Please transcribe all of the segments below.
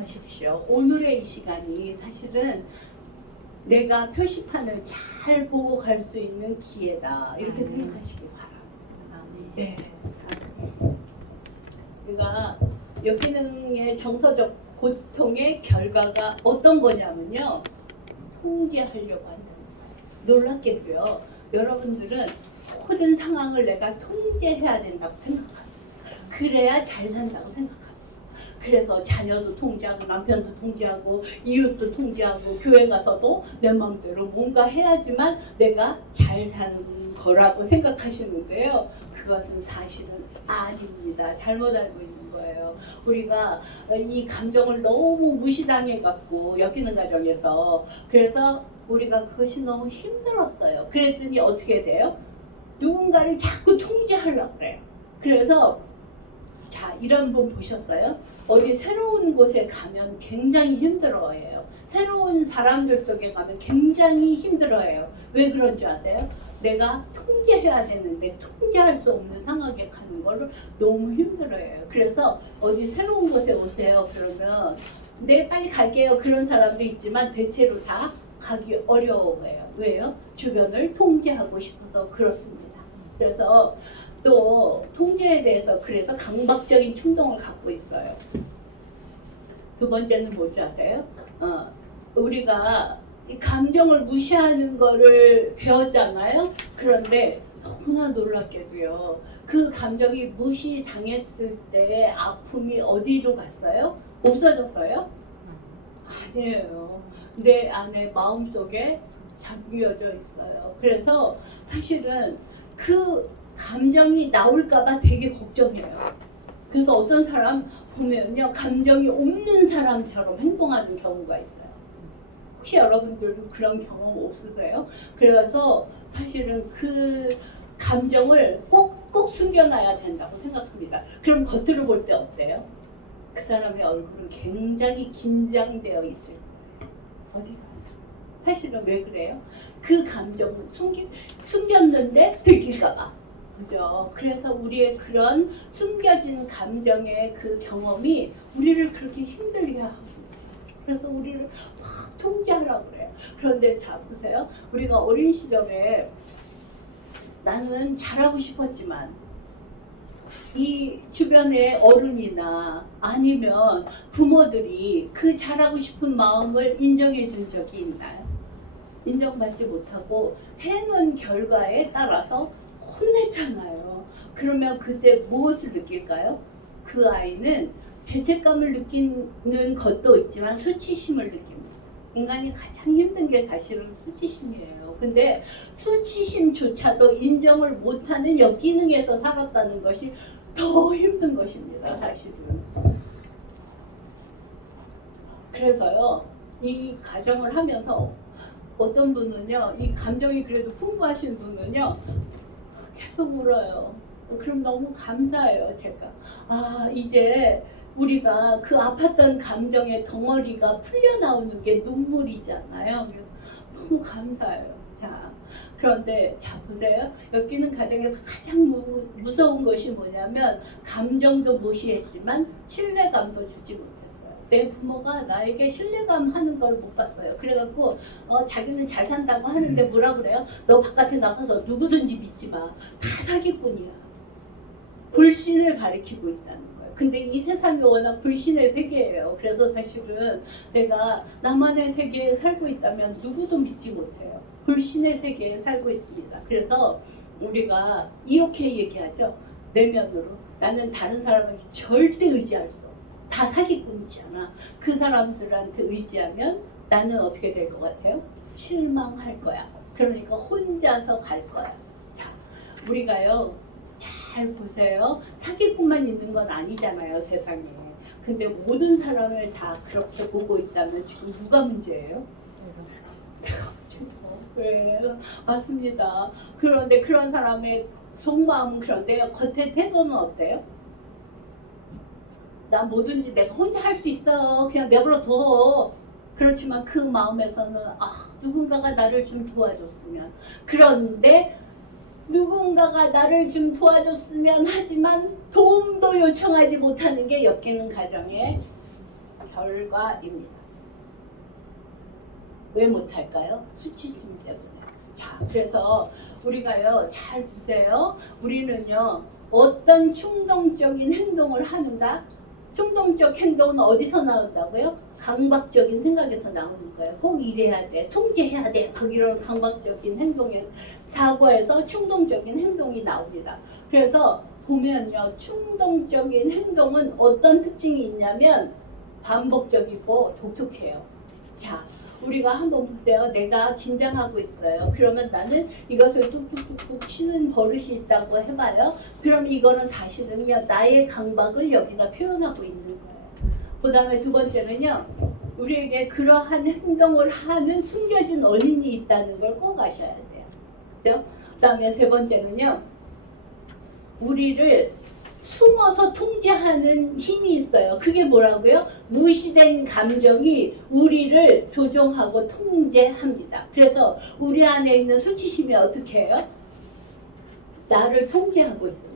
기억하십시오. 오늘의 이 시간이 사실은 내가 표시판을 잘 보고 갈 수 있는 기회다. 이렇게 생각하시기 바랍니다. 네. 우리가 역기능의 정서적 고통의 결과가 어떤 거냐면요. 통제하려고 한다는 거예요. 놀랍게도요. 여러분들은 모든 상황을 내가 통제해야 된다고 생각합니다. 그래야 잘 산다고 생각합니다. 그래서 자녀도 통제하고 남편도 통제하고 이웃도 통제하고 교회 가서도 내 마음대로 뭔가 해야지만 내가 잘 사는 거라고 생각하시는데요. 그것은 사실은 아닙니다. 잘못 알고 있는 거예요. 우리가 이 감정을 너무 무시당해 갖고 엮이는 과정에서 그래서 우리가 그것이 너무 힘들었어요. 그랬더니 어떻게 돼요? 누군가를 자꾸 통제하려고 그래요. 그래서 자, 이런 분 보셨어요? 어디 새로운 곳에 가면 굉장히 힘들어해요. 새로운 사람들 속에 가면 굉장히 힘들어해요. 왜 그런 줄 아세요? 내가 통제해야 되는데 통제할 수 없는 상황에 가는 거를 너무 힘들어해요. 그래서 어디 새로운 곳에 오세요. 그러면 네, 빨리 갈게요. 그런 사람도 있지만 대체로 다 가기 어려워해요. 왜요? 주변을 통제하고 싶어서 그렇습니다. 그래서 또 통제에 대해서 그래서 강박적인 충동을 갖고 있어요. 두 번째는 뭔지 아세요? 우리가 이 감정을 무시하는 거를 배웠잖아요. 그런데 너무나 놀랍게도요. 그 감정이 무시당했을 때 아픔이 어디로 갔어요? 없어졌어요? 아니에요. 내 안에 마음속에 잠겨져 있어요. 그래서 사실은 그 감정이 나올까봐 되게 걱정해요. 그래서 어떤 사람 보면요, 감정이 없는 사람처럼 행동하는 경우가 있어요. 혹시 여러분들도 그런 경험 없으세요? 그래서 사실은 그 감정을 꼭 숨겨놔야 된다고 생각합니다. 그럼 겉으로 볼 때 어때요? 그 사람의 얼굴은 굉장히 긴장되어 있을 거예요. 어디가? 사실은 왜 그래요? 그 감정을 숨겼는데 들킬까봐. 그죠? 그래서 우리의 그런 숨겨진 감정의 그 경험이 우리를 그렇게 힘들게 하고 있어요. 그래서 우리를 막 통제하라고 그래요. 그런데 자 보세요. 우리가 어린 시절에 나는 잘하고 싶었지만 이 주변의 어른이나 아니면 부모들이 그 잘하고 싶은 마음을 인정해 준 적이 있나요? 인정받지 못하고 해놓은 결과에 따라서 혼냈잖아요. 그러면 그때 무엇을 느낄까요? 그 아이는 죄책감을 느끼는 것도 있지만 수치심을 느낍니다. 인간이 가장 힘든 게 사실은 수치심이에요. 근데 수치심조차도 인정을 못하는 역기능에서 살았다는 것이 더 힘든 것입니다. 사실은. 그래서요. 이 과정을 하면서 어떤 분은요. 이 감정이 그래도 풍부하신 분은요. 계속 울어요. 그럼 너무 감사해요. 제가. 이제 우리가 그 아팠던 감정의 덩어리가 풀려나오는 게 눈물이잖아요. 너무 감사해요. 자, 그런데 자 보세요. 엮이는 가정에서 가장 무서운 것이 뭐냐면 감정도 무시했지만 신뢰감도 주지 못했어요. 내 부모가 나에게 신뢰감 하는 걸 못 봤어요. 그래갖고 자기는 잘 산다고 하는데 뭐라 그래요? 너 바깥에 나가서 누구든지 믿지 마. 다 사기꾼이야. 불신을 가리키고 있다는 거예요. 근데 이 세상이 워낙 불신의 세계예요. 그래서 사실은 내가 나만의 세계에 살고 있다면 누구도 믿지 못해요. 불신의 세계에 살고 있습니다. 그래서 우리가 이렇게 얘기하죠. 내면으로 나는 다른 사람에게 절대 의지할 수 없어. 다 사기꾼이잖아. 그 사람들한테 의지하면 나는 어떻게 될 것 같아요? 실망할 거야. 그러니까 혼자서 갈 거야. 자, 우리가요. 잘 보세요. 사기꾼만 있는 건 아니잖아요, 세상에. 근데 모든 사람을 다 그렇게 보고 있다면 지금 누가 문제예요? 내가 문제죠. 네, 맞습니다. 그런데 그런 사람의 속마음은 그런데 겉의 태도는 어때요? 난 뭐든지 내가 혼자 할 수 있어. 그냥 내버려 둬. 그렇지만 그 마음에서는 누군가가 나를 좀 도와줬으면. 그런데 누군가가 나를 좀 도와줬으면 하지만 도움도 요청하지 못하는 게 엮이는 가정의 결과입니다. 왜 못할까요? 수치심 때문에. 자, 그래서 우리가요, 잘 보세요. 우리는요, 어떤 충동적인 행동을 하는가? 충동적 행동은 어디서 나온다고요? 강박적인 생각에서 나오는 거예요. 꼭 이래야 돼, 통제해야 돼, 이런 강박적인 행동에, 사고에서 충동적인 행동이 나옵니다. 그래서 보면요, 충동적인 행동은 어떤 특징이 있냐면 반복적이고 독특해요. 자, 우리가 한번 보세요. 내가 긴장하고 있어요. 그러면 나는 이것을 뚝뚝뚝뚝 치는 버릇이 있다고 해봐요. 그럼 이거는 사실은요, 나의 강박을 여기다 표현하고 있는 거예요. 그 다음에 두 번째는요, 우리에게 그러한 행동을 하는 숨겨진 원인이 있다는 걸 꼭 아셔야 돼요. 그죠? 그 다음에 세 번째는요, 우리를 숨어서 통제하는 힘이 있어요. 그게 뭐라고요? 무시된 감정이 우리를 조종하고 통제합니다. 그래서 우리 안에 있는 수치심이 어떻게 해요? 나를 통제하고 있습니다.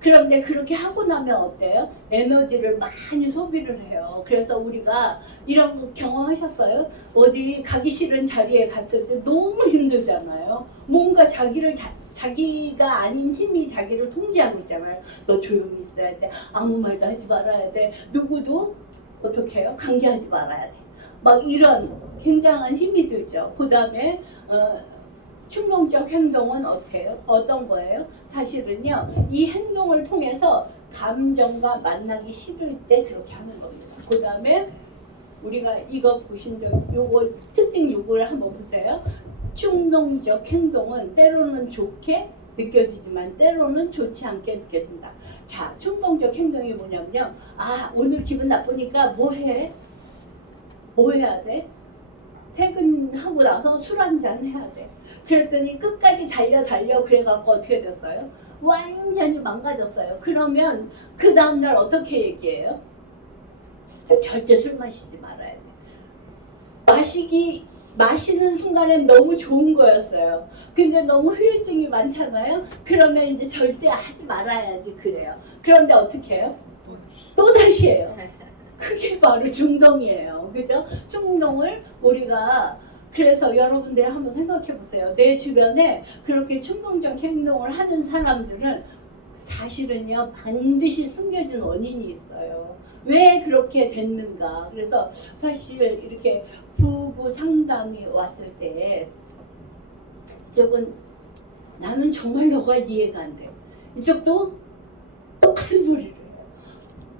그런데 그렇게 하고 나면 어때요? 에너지를 많이 소비를 해요. 그래서 우리가 이런 거 경험하셨어요? 어디 가기 싫은 자리에 갔을 때 너무 힘들잖아요. 뭔가 자기가 아닌 힘이 자기를 통제하고 있잖아요. 너 조용히 있어야 돼. 아무 말도 하지 말아야 돼. 누구도 어떻게 해요? 관계하지 말아야 돼. 막 이런 굉장한 힘이 들죠. 그 다음에 충동적 행동은 어때요? 어떤 거예요? 사실은요, 이 행동을 통해서 감정과 만나기 싫을 때 그렇게 하는 겁니다. 그 다음에 우리가 이거 보신 적, 요거 특징 요거를 한번 보세요. 충동적 행동은 때로는 좋게 느껴지지만 때로는 좋지 않게 느껴진다. 자, 충동적 행동이 뭐냐면요. 아, 오늘 기분 나쁘니까 뭐 해? 뭐 해야 돼? 퇴근하고 나서 술 한잔 해야 돼. 그랬더니 끝까지 달려 그래갖고 어떻게 됐어요? 완전히 망가졌어요. 그러면 그 다음날 어떻게 얘기해요? 절대 술 마시지 말아야 돼. 마시는 순간엔 너무 좋은 거였어요. 근데 너무 후유증이 많잖아요. 그러면 이제 절대 하지 말아야지 그래요. 그런데 어떻게 해요? 또 다시 해요. 그게 바로 중독이에요. 그죠? 충동을 우리가, 그래서 여러분들이 한번 생각해 보세요. 내 주변에 그렇게 충동적 행동을 하는 사람들은 사실은요, 반드시 숨겨진 원인이 있어요. 왜 그렇게 됐는가. 그래서 사실 이렇게 부부 상담이 왔을 때 이쪽은 나는 정말 너가 이해가 안 돼. 이쪽도 똑같은 소리를 해요.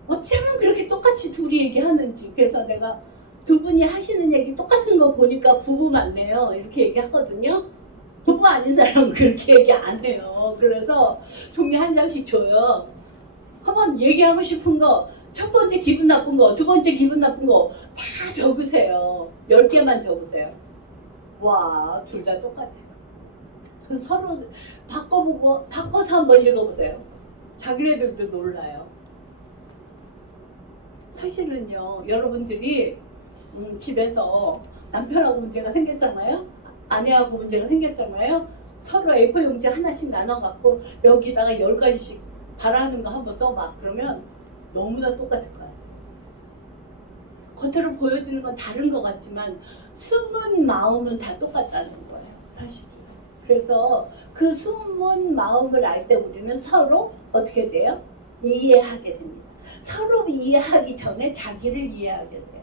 어쩌면 그렇게 똑같이 둘이 얘기하는지. 그래서 내가 두 분이 하시는 얘기 똑같은 거 보니까 부부 맞네요. 이렇게 얘기하거든요. 부부 아닌 사람은 그렇게 얘기 안 해요. 그래서 종이 한 장씩 줘요. 한번 얘기하고 싶은 거, 첫 번째 기분 나쁜 거, 두 번째 기분 나쁜 거 다 적으세요. 10개만 적으세요. 와, 둘 다 똑같아요. 그래서 서로 바꿔서 한번 읽어보세요. 자기네들도 놀라요. 사실은요, 여러분들이 집에서 남편하고 문제가 생겼잖아요. 아내하고 문제가 생겼잖아요. 서로 A4 용지 하나씩 나눠갖고 여기다가 10가지씩 바라는 거 한번 써봐. 그러면 너무나 똑같을 것 같아요. 겉으로 보여지는 건 다른 것 같지만 숨은 마음은 다 똑같다는 거예요. 사실. 그래서 그 숨은 마음을 알 때 우리는 서로 어떻게 돼요? 이해하게 됩니다. 서로 이해하기 전에 자기를 이해하게 돼요.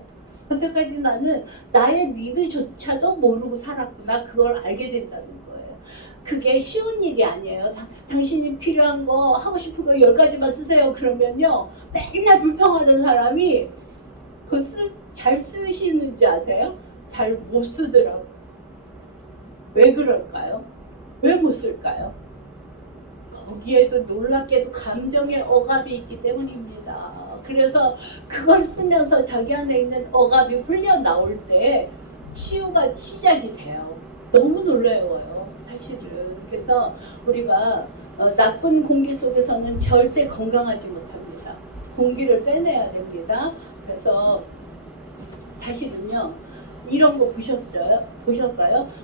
그때까지 나는 나의 니드조차도 모르고 살았구나. 그걸 알게 된다는 거예요. 그게 쉬운 일이 아니에요. 당신이 필요한 거, 하고 싶은 거 10가지만 쓰세요. 그러면요, 맨날 불평하던 사람이 잘 쓰시는 줄 아세요? 잘 못 쓰더라고요. 왜 그럴까요? 왜 못 쓸까요? 거기에도 놀랍게도 감정의 억압이 있기 때문입니다. 그래서 그걸 쓰면서 자기 안에 있는 억압이 풀려 나올 때 치유가 시작이 돼요. 너무 놀라워요, 사실은. 그래서 우리가 나쁜 공기 속에서는 절대 건강하지 못합니다. 공기를 빼내야 됩니다. 그래서 사실은요, 이런 거 보셨어요?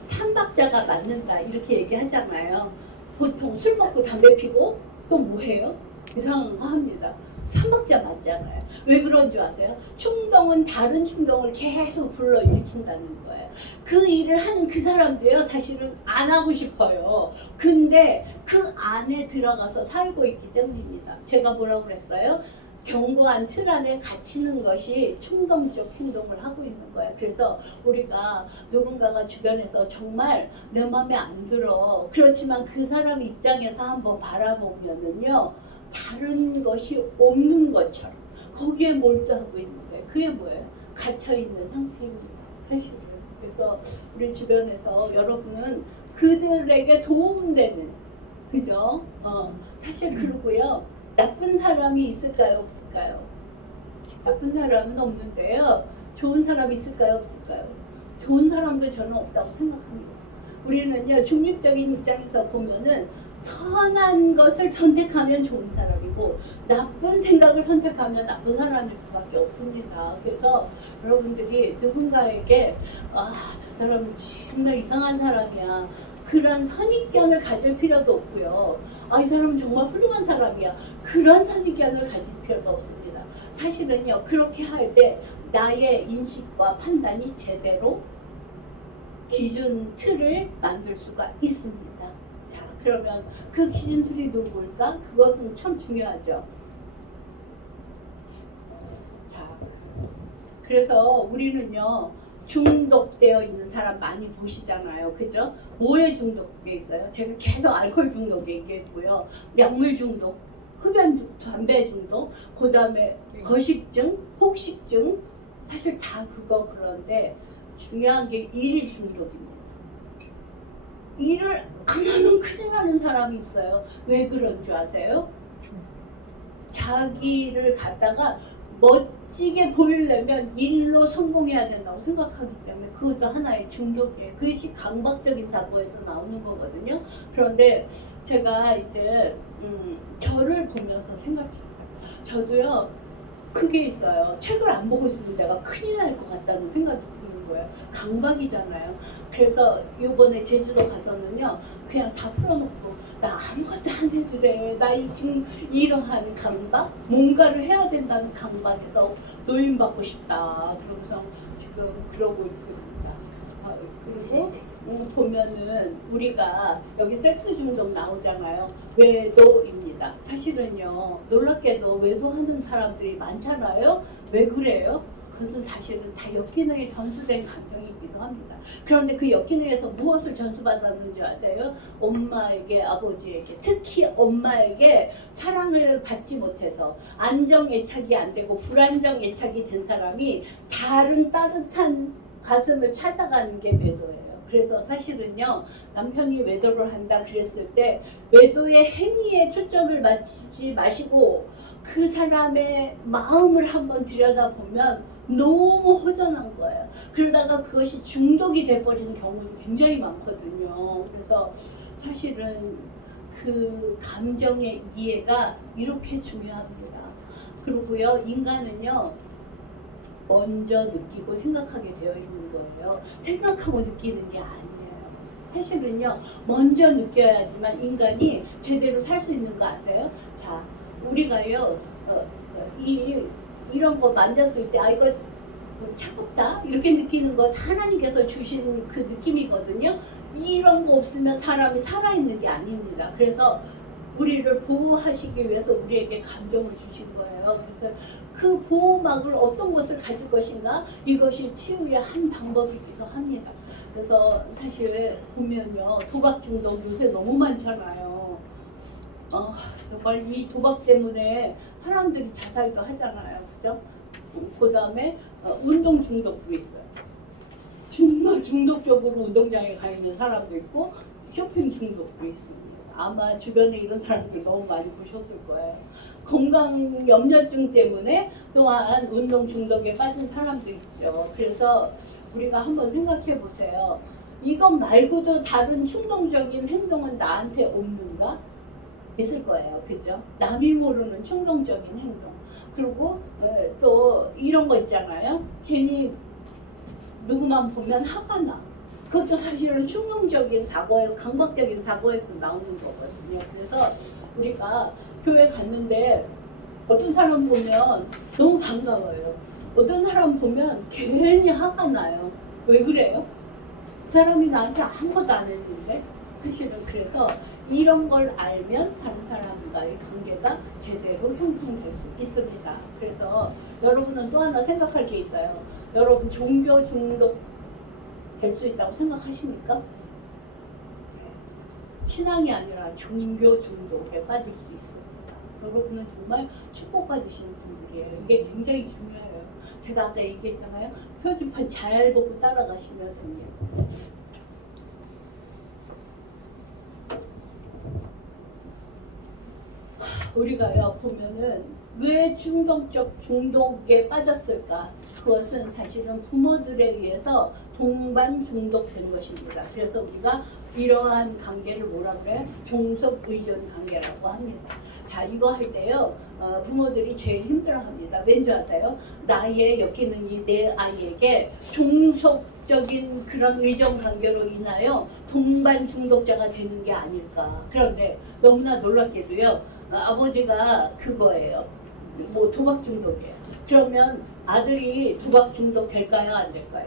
삼박자가 맞는다 이렇게 얘기하잖아요. 보통 술 먹고 담배 피고 또 뭐 해요? 이상한 거 합니다. 삼박자 맞잖아요. 왜 그런 줄 아세요? 충동은 다른 충동을 계속 불러일으킨다는 거예요. 그 일을 하는 그 사람도요, 사실은 안 하고 싶어요. 근데 그 안에 들어가서 살고 있기 때문입니다. 제가 뭐라고 그랬어요? 견고한 틀 안에 갇히는 것이 충동적 행동을 하고 있는 거예요. 그래서 우리가 누군가가 주변에서 정말 내 마음에 안 들어. 그렇지만 그 사람 입장에서 한번 바라보면은요, 다른 것이 없는 것처럼 거기에 몰두하고 있는 거예요. 그게 뭐예요? 갇혀있는 상태입니다. 사실은. 그래서 우리 주변에서 여러분은 그들에게 도움되는, 그죠? 사실 그러고요. 나쁜 사람이 있을까요? 없을까요? 나쁜 사람은 없는데요. 좋은 사람이 있을까요? 없을까요? 좋은 사람도 저는 없다고 생각합니다. 우리는요, 중립적인 입장에서 보면은 선한 것을 선택하면 좋은 사람이고 나쁜 생각을 선택하면 나쁜 사람일 수밖에 없습니다. 그래서 여러분들이 누군가에게 저 사람은 정말 이상한 사람이야, 그런 선입견을 가질 필요도 없고요. 이 사람은 정말 훌륭한 사람이야, 그런 선입견을 가질 필요도 없습니다. 사실은요, 그렇게 할 때 나의 인식과 판단이 제대로 기준 틀을 만들 수가 있습니다. 자, 그러면 그 기준 틀이 누구일까? 그것은 참 중요하죠. 자, 그래서 우리는요, 중독되어 있는 사람 많이 보시잖아요. 그죠? 뭐에 중독돼 있어요? 제가 계속 알코올 중독 얘기했고요. 약물 중독, 흡연 중독, 담배 중독, 그 다음에 거식증, 폭식증, 사실 다 그거. 그런데 중요한 게 일 중독입니다. 일을 안 하면 큰일 나는 사람이 있어요. 왜 그런 줄 아세요? 자기를 갖다가 멋지게 보이려면 일로 성공해야 된다고 생각하기 때문에 그것도 하나의 중독이에요. 그것이 강박적인 사고에서 나오는 거거든요. 그런데 제가 이제 저를 보면서 생각했어요. 저도요, 그게 있어요. 책을 안 보고 있으면 내가 큰일 날 것 같다는 생각이 드는 거예요. 강박이잖아요. 그래서 이번에 제주도 가서는요, 그냥 다 풀어놓고 나 아무것도 안 해도 돼. 나 지금 이러한 강박, 뭔가를 해야 된다는 강박에서 노인받고 싶다. 그러면서 지금 그러고 있습니다. 그리고 보면은 우리가 여기 섹스 중독 나오잖아요. 외도입니다. 사실은요, 놀랍게도 외도하는 사람들이 많잖아요. 왜 그래요? 그것은 사실은 다 역기능에 전수된 감정이기도 합니다. 그런데 그 역기능에서 무엇을 전수받았는지 아세요? 엄마에게, 아버지에게, 특히 엄마에게 사랑을 받지 못해서 안정애착이 안 되고 불안정애착이 된 사람이 다른 따뜻한 가슴을 찾아가는 게 외도예요. 그래서 사실은요, 남편이 외도를 한다 그랬을 때 외도의 행위에 초점을 맞추지 마시고 그 사람의 마음을 한번 들여다보면 너무 허전한 거예요. 그러다가 그것이 중독이 돼버리는 경우도 굉장히 많거든요. 그래서 사실은 그 감정의 이해가 이렇게 중요합니다. 그리고요, 인간은요, 먼저 느끼고 생각하게 되어 있는 거예요. 생각하고 느끼는 게 아니에요. 사실은요, 먼저 느껴야지만 인간이 제대로 살 수 있는 거 아세요? 자, 우리가요, 이런 거 만졌을 때, 이거 차갑다? 이렇게 느끼는 거 하나님께서 주신 그 느낌이거든요. 이런 거 없으면 사람이 살아있는 게 아닙니다. 그래서 우리를 보호하시기 위해서 우리에게 감정을 주신 거예요. 그래서 그 보호막을 어떤 것을 가질 것인가, 이것이 치유의 한 방법이기도 합니다. 그래서 사실 보면요, 도박 중독 요새 너무 많잖아요. 정말 이 도박 때문에 사람들이 자살도 하잖아요. 그죠? 그 다음에 운동 중독도 있어요. 정말 중독적으로 운동장에 가 있는 사람도 있고 쇼핑 중독도 있습니다. 아마 주변에 이런 사람들 너무 많이 보셨을 거예요. 건강 염려증 때문에 또한 운동 중독에 빠진 사람도 있죠. 그래서 우리가 한번 생각해 보세요. 이것 말고도 다른 충동적인 행동은 나한테 없는가? 있을 거예요. 그죠? 남이 모르는 충동적인 행동. 그리고 또 이런 거 있잖아요. 괜히 누구만 보면 화가 나. 그것도 사실은 충동적인 사고에서, 강박적인 사고에서 나오는 거거든요. 그래서 우리가 교회 갔는데 어떤 사람 보면 너무 반가워요. 어떤 사람 보면 괜히 화가 나요. 왜 그래요? 그 사람이 나한테 아무것도 안 했는데. 사실은 그래서 이런 걸 알면 다른 사람과의 관계가 제대로 형성될 수 있습니다. 그래서 여러분은 또 하나 생각할 게 있어요. 여러분 종교 중독 될 수 있다고 생각하십니까? 신앙이 아니라 종교 중독에 빠질 수 있습니다. 여러분은 정말 축복받으시는 분들이에요. 이게 굉장히 중요해요. 제가 아까 얘기했잖아요. 표지판 잘 보고 따라가시면 됩니다. 우리가요 보면은 왜 중독에 빠졌을까? 그것은 사실은 부모들에 의해서 동반 중독된 것입니다. 그래서 우리가 이러한 관계를 뭐라 그래? 종속 의존 관계라고 합니다. 자, 이거 할 때요 부모들이 제일 힘들어합니다. 왠지 아세요? 나의 엮이는 이 내 아이에게 종속적인 그런 의존 관계로 인하여 동반 중독자가 되는 게 아닐까. 그런데 너무나 놀랍게도요 아버지가 그거예요. 뭐 도박 중독이에요. 그러면 아들이 도박 중독 될까요? 안 될까요?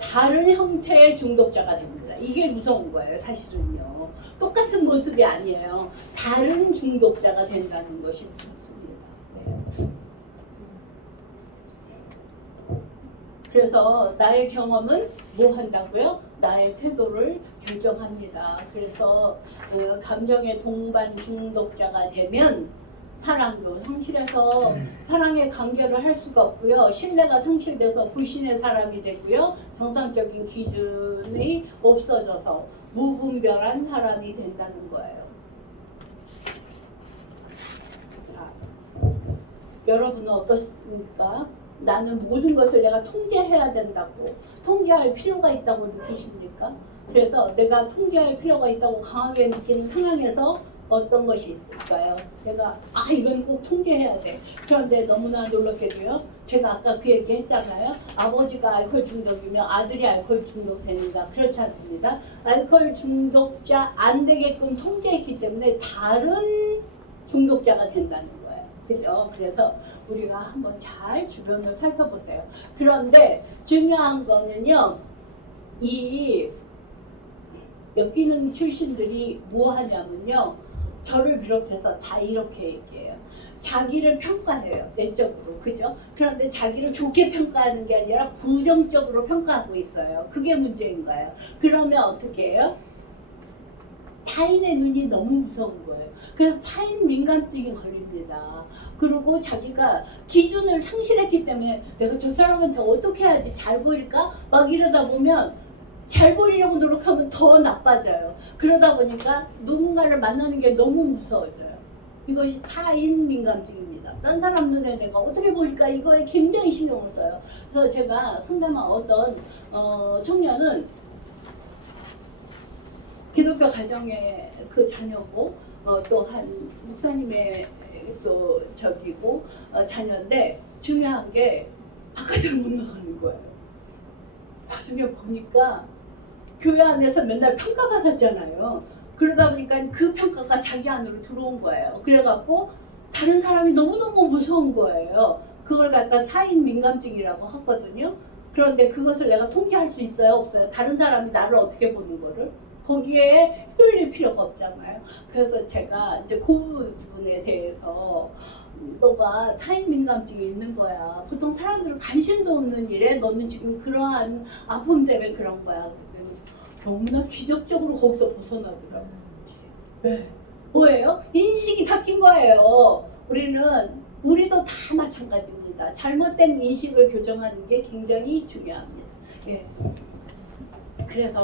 다른 형태의 중독자가 됩니다. 이게 무서운 거예요. 사실은요. 똑같은 모습이 아니에요. 다른 중독자가 된다는 것이 무섭습니다. 네. 그래서 나의 경험은 뭐 한다고요? 나의 태도를 결정합니다. 그래서 그 감정의 동반 중독자가 되면 사랑도 상실해서 사랑의 관계를 할 수가 없고요. 신뢰가 상실돼서 불신의 사람이 되고요. 정상적인 기준이 없어져서 무분별한 사람이 된다는 거예요. 자, 여러분은 어떻습니까? 나는 모든 것을 내가 통제해야 된다고, 통제할 필요가 있다고 느끼십니까? 그래서 내가 통제할 필요가 있다고 강하게 느끼는 상황에서 어떤 것이 있을까요? 내가 이건 꼭 통제해야 돼. 그런데 너무나 놀랍게도요. 제가 아까 그 얘기 했잖아요. 아버지가 알코올 중독이면 아들이 알코올 중독 되는가? 그렇지 않습니다. 알코올 중독자 안 되게끔 통제했기 때문에 다른 중독자가 된다는 거예요. 그죠? 그래서 우리가 한번 잘 주변을 살펴보세요. 그런데 중요한 거는요. 이 엮이는 출신들이 뭐 하냐면요. 저를 비롯해서 다 이렇게 얘기해요. 자기를 평가해요. 내적으로. 그죠? 그런데 자기를 좋게 평가하는 게 아니라 부정적으로 평가하고 있어요. 그게 문제인가요? 그러면 어떻게 해요? 타인의 눈이 너무 무서운 거예요. 그래서 타인 민감증이 걸립니다. 그리고 자기가 기준을 상실했기 때문에 내가 저 사람한테 어떻게 해야지 잘 보일까? 막 이러다 보면 잘 보이려고 노력하면 더 나빠져요. 그러다 보니까 누군가를 만나는 게 너무 무서워져요. 이것이 타인 민감증입니다. 딴 사람 눈에 내가 어떻게 보일까 이거에 굉장히 신경을 써요. 그래서 제가 상담한 어떤 청년은 기독교 가정의 그 자녀고 또 한 목사님의 또 적이고 자녀인데 중요한 게 바깥으로 못 나가는 거예요. 나중에 보니까 교회 안에서 맨날 평가받았잖아요. 그러다 보니까 그 평가가 자기 안으로 들어온 거예요. 그래갖고 다른 사람이 너무너무 무서운 거예요. 그걸 갖다 타인 민감증이라고 하거든요. 그런데 그것을 내가 통제할 수 있어요? 없어요? 다른 사람이 나를 어떻게 보는 거를? 거기에 휘둘릴 필요가 없잖아요. 그래서 제가 이제 그 부분에 대해서 너가 타인 민감증이 있는 거야. 보통 사람들은 관심도 없는 일에 너는 지금 그러한 아픔 때문에 그런 거야. 너무나 기적적으로 거기서 벗어나더라고요. 네. 뭐예요? 인식이 바뀐 거예요. 우리도 다 마찬가지입니다. 잘못된 인식을 교정하는 게 굉장히 중요합니다. 예. 그래서